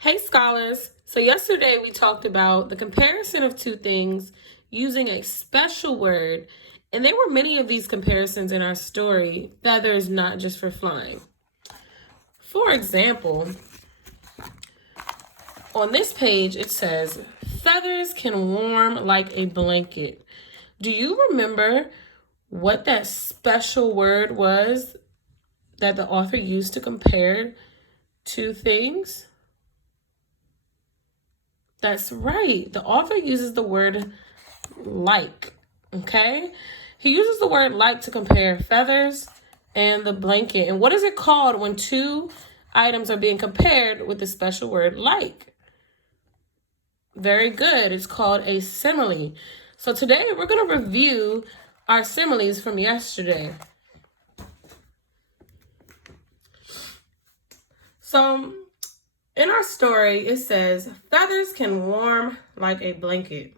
Hey scholars! So yesterday we talked about the comparison of two things using a special word, and there were many of these comparisons in our story, feathers not just for flying. For example, on this page it says, feathers can warm like a blanket. Do you remember what that special word was that the author used to compare two things? That's right. The author uses the word like, okay? He uses the word like to compare feathers and the blanket. And what is it called when two items are being compared with the special word like? Very good. It's called a simile. So today we're going to review our similes from yesterday. So in our story, it says, feathers can warm like a blanket.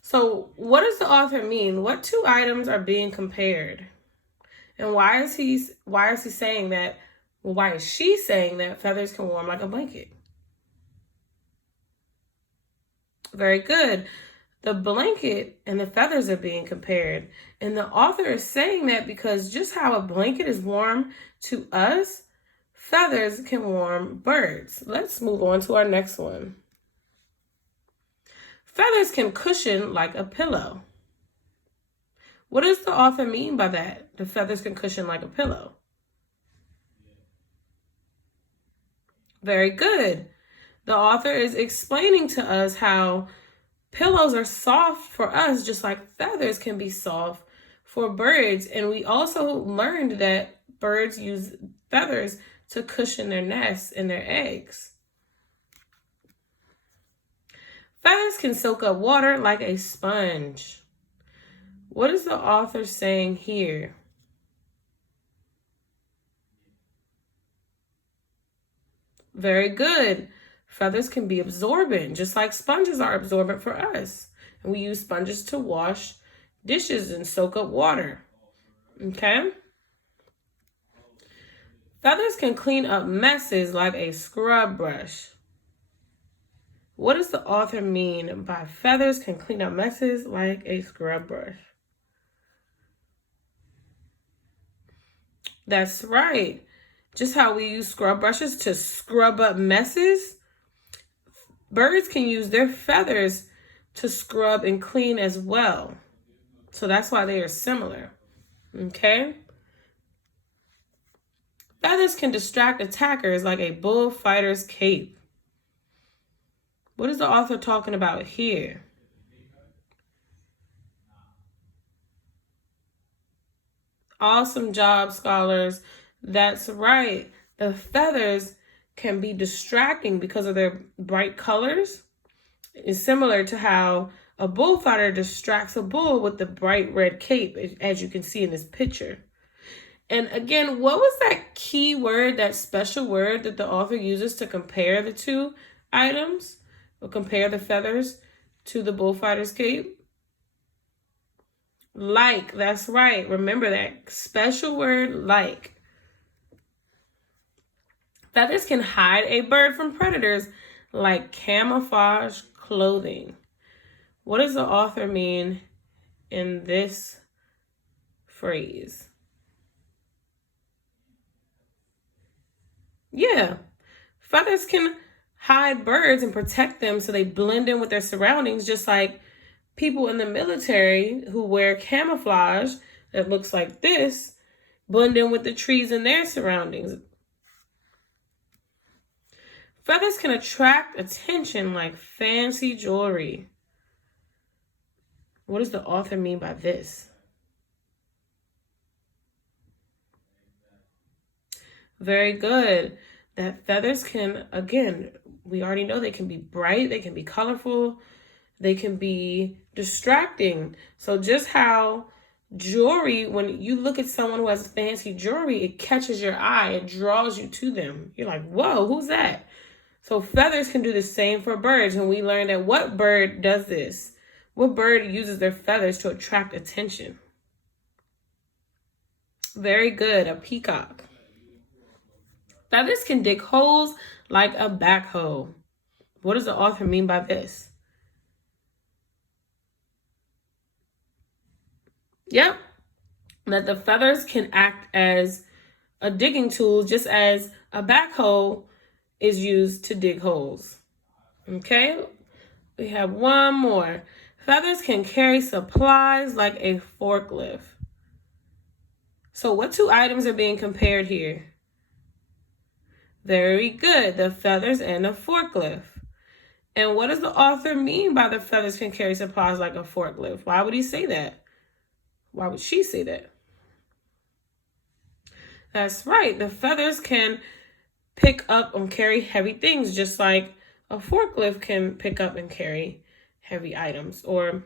So what does the author mean? What two items are being compared? And why is he saying that? Well, why is she saying that feathers can warm like a blanket? Very good. The blanket and the feathers are being compared. And the author is saying that because just how a blanket is warm to us, feathers can warm birds. Let's move on to our next one. Feathers can cushion like a pillow. What does the author mean by that? The feathers can cushion like a pillow. Very good. The author is explaining to us how pillows are soft for us, just like feathers can be soft for birds. And we also learned that birds use feathers to cushion their nests and their eggs. Feathers can soak up water like a sponge. What is the author saying here? Very good. Feathers can be absorbent, just like sponges are absorbent for us. And we use sponges to wash dishes and soak up water. Okay? Feathers can clean up messes like a scrub brush. What does the author mean by feathers can clean up messes like a scrub brush? That's right. Just how we use scrub brushes to scrub up messes, birds can use their feathers to scrub and clean as well. So that's why they are similar. Okay? Feathers can distract attackers like a bullfighter's cape. What is the author talking about here? Awesome job, scholars. That's right. The feathers can be distracting because of their bright colors. It's similar to how a bullfighter distracts a bull with the bright red cape, as you can see in this picture. And again, what was that key word, that special word that the author uses to compare the two items, or compare the feathers to the bullfighter's cape? Like, that's right. Remember that special word, like. Feathers can hide a bird from predators like camouflage clothing. What does the author mean in this phrase? Yeah, feathers can hide birds and protect them so they blend in with their surroundings, just like people in the military who wear camouflage that looks like this blend in with the trees in their surroundings. Feathers can attract attention like fancy jewelry. What does the author mean by this? Very good. That feathers can, again, we already know they can be bright, they can be colorful, they can be distracting. So just how jewelry, when you look at someone who has fancy jewelry, it catches your eye, it draws you to them. You're like, whoa, who's that? So feathers can do the same for birds. And we learned that what bird does this? What bird uses their feathers to attract attention? Very good, a peacock. Feathers can dig holes like a backhoe. What does the author mean by this? Yep, that the feathers can act as a digging tool just as a backhoe is used to dig holes. Okay, we have one more. Feathers can carry supplies like a forklift. So what two items are being compared here? Very good, the feathers and the forklift. And what does the author mean by the feathers can carry supplies like a forklift? Why would he say that? Why would she say that? That's right, the feathers can pick up and carry heavy things just like a forklift can pick up and carry heavy items. Or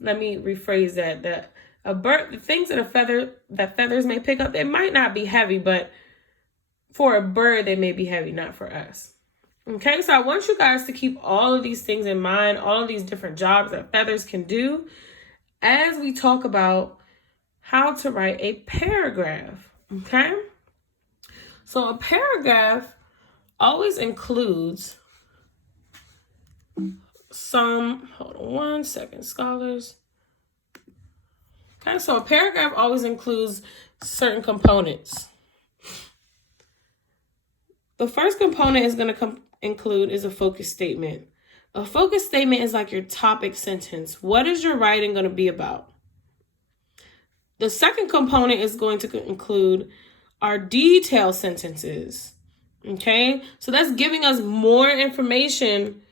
let me rephrase that a bird, the things that feathers may pick up, they might not be heavy, but for a bird they may be heavy, not for us. Okay, so I want you guys to keep all of these things in mind, all of these different jobs that feathers can do as we talk about how to write a paragraph. Okay, so a paragraph always includes hold on one second, scholars. Okay, so a paragraph always includes certain components. The first component is going to include is a focus statement. A focus statement is like your topic sentence. What is your writing going to be about? The second component is going to include our detail sentences. Okay, so that's giving us more information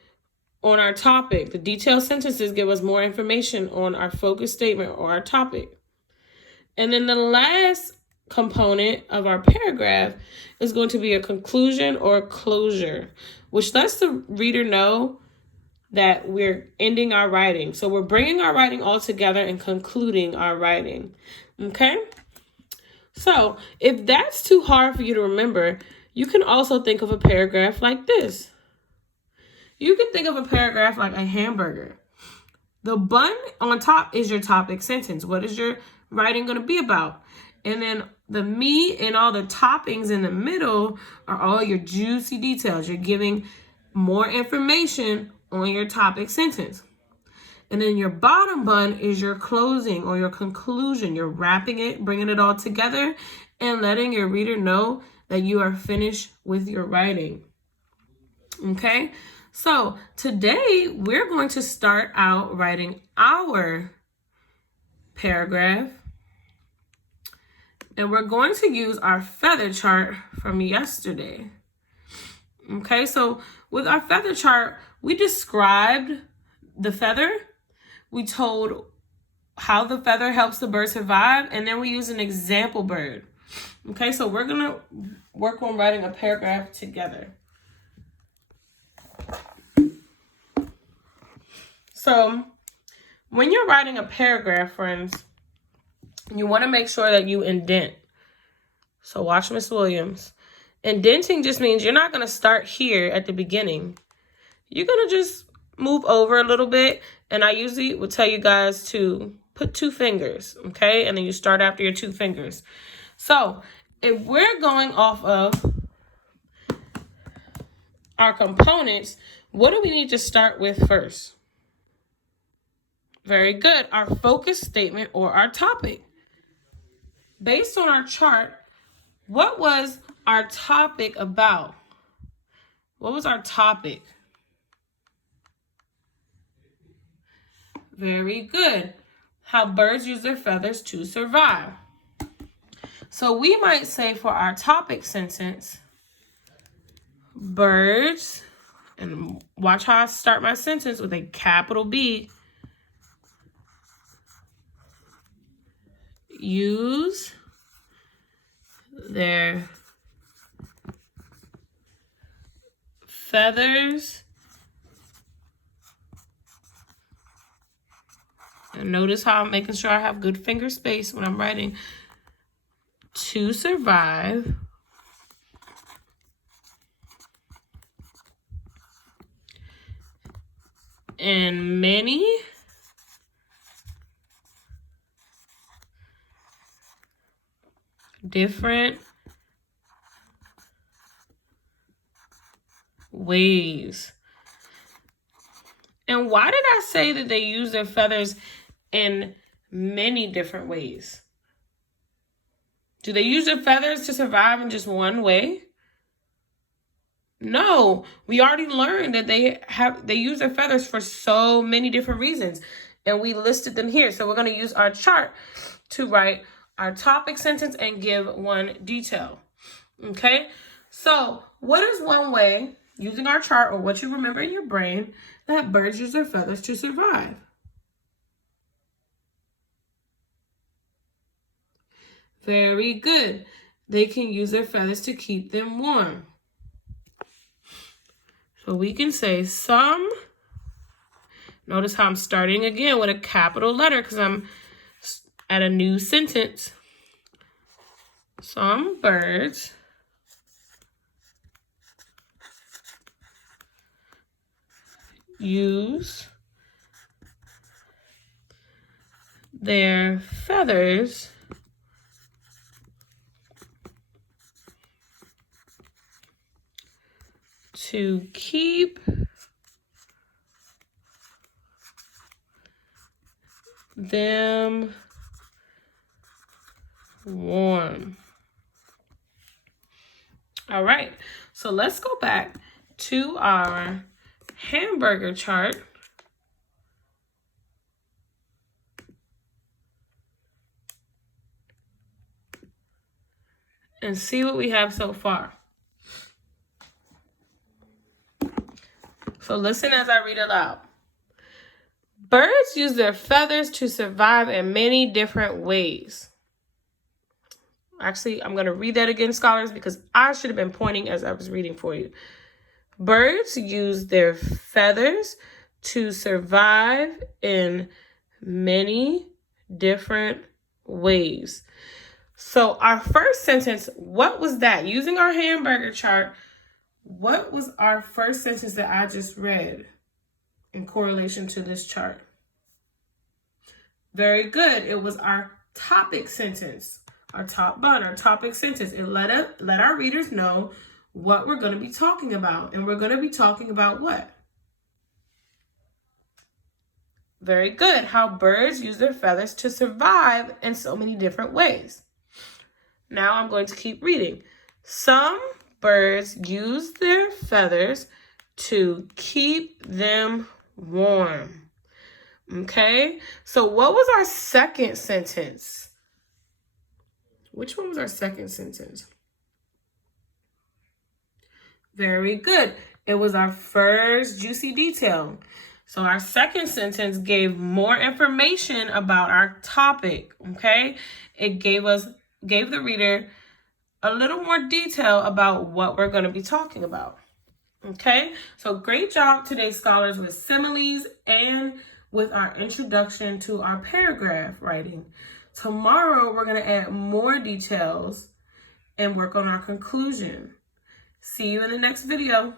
on our topic. The detailed sentences give us more information on our focus statement or our topic. And then the last component of our paragraph is going to be a conclusion or a closure, which lets the reader know that we're ending our writing. So we're bringing our writing all together and concluding our writing. Okay? So if that's too hard for you to remember, you can also think of a paragraph like this. You can think of a paragraph like a hamburger. The bun on top is your topic sentence. What is your writing going to be about? And then the meat and all the toppings in the middle are all your juicy details. You're giving more information on your topic sentence. And then your bottom bun is your closing or your conclusion. You're wrapping it, bringing it all together, and letting your reader know that you are finished with your writing. Okay? So today we're going to start out writing our paragraph. And we're going to use our feather chart from yesterday. Okay, so with our feather chart, we described the feather. We told how the feather helps the bird survive, and then we use an example bird. Okay, so we're going to work on writing a paragraph together. So when you're writing a paragraph, friends, you want to make sure that you indent. So watch Miss Williams. Indenting just means you're not going to start here at the beginning. You're going to just move over a little bit. And I usually would tell you guys to put 2 fingers, okay? And then you start after your 2 fingers. So if we're going off of our components, what do we need to start with first? Very good. Our focus statement or our topic. Based on our chart, what was our topic about? What was our topic? Very good. How birds use their feathers to survive. So we might say for our topic sentence, birds, and watch how I start my sentence with a capital B, use their feathers. And notice how I'm making sure I have good finger space when I'm writing. To survive. In many different ways. And why did I say that they use their feathers in many different ways? Do they use their feathers to survive in just one way? No, we already learned that they use their feathers for so many different reasons, and we listed them here. So we're going to use our chart to write our topic sentence and give one detail. Okay, so what is one way, using our chart or what you remember in your brain, that birds use their feathers to survive? Very good. They can use their feathers to keep them warm. So we can say some, notice how I'm starting again with a capital letter because I'm at a new sentence. Some birds use their feathers to keep them warm. All right, so let's go back to our hamburger chart. And see what we have so far. So listen as I read aloud. Birds use their feathers to survive in many different ways. Actually, I'm going to read that again, scholars, because I should have been pointing as I was reading for you. Birds use their feathers to survive in many different ways. So our first sentence, what was that? Using our hamburger chart, what was our first sentence that I just read in correlation to this chart? Very good. It was our topic sentence, our top bun, our topic sentence. It let our readers know what we're going to be talking about. And we're going to be talking about what? Very good. How birds use their feathers to survive in so many different ways. Now I'm going to keep reading. Some birds use their feathers to keep them warm. Okay, so what was our second sentence? Which one was our second sentence? Very good. It was our first juicy detail. So our second sentence gave more information about our topic, okay? It gave the reader a little more detail about what we're going to be talking about. Okay, so great job today, scholars, with similes and with our introduction to our paragraph writing. Tomorrow, we're going to add more details and work on our conclusion. See you in the next video.